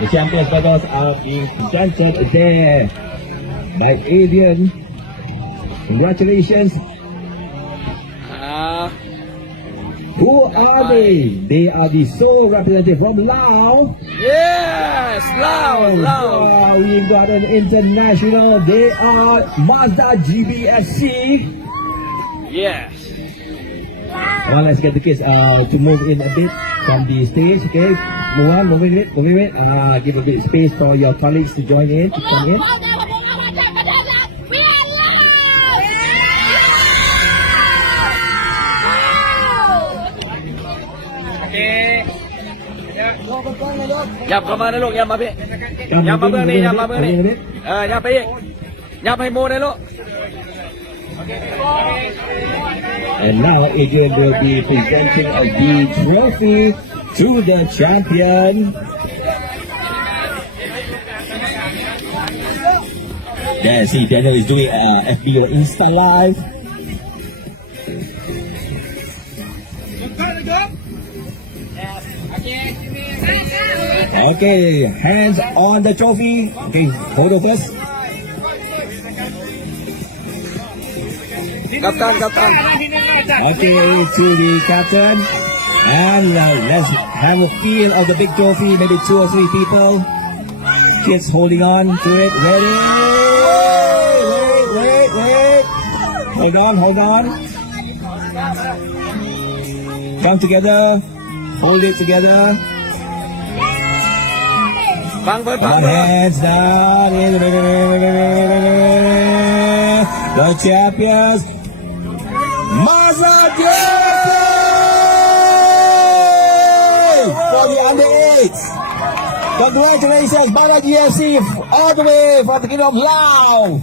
The champions medals are being presented there by Adrian. Congratulations. Who are they? They are the sole representative from Laos. Yes, Lao. We've got an international. They are Mazda GBSC. Yes. Well, let's get the kids to move in a bit from the stage. Okay, move in it. Give a bit of space for your colleagues to join in, to come in. Nhậpเข้ามานะลูกยับมาพี่ยับมาเบื้องนี้ยับมาเบื้องนี้ยับไปอีกยับให้โมนะลูก And now Adrian will be presenting the trophy to the champion. There, see, Daniel is doing FB or Insta Live. Okay, hands on the trophy. Okay, hold it first. Kaptan. Okay, to the captain. And let's have a feel of the big trophy. Maybe 2 or 3 people. Kids holding on to it. Ready? Wait. Hold on. Come together. Hold it together. Hands down. The champions, Mazda for the under-8. Congratulations, Mazda GFC, all the way from the kingdom of Laos.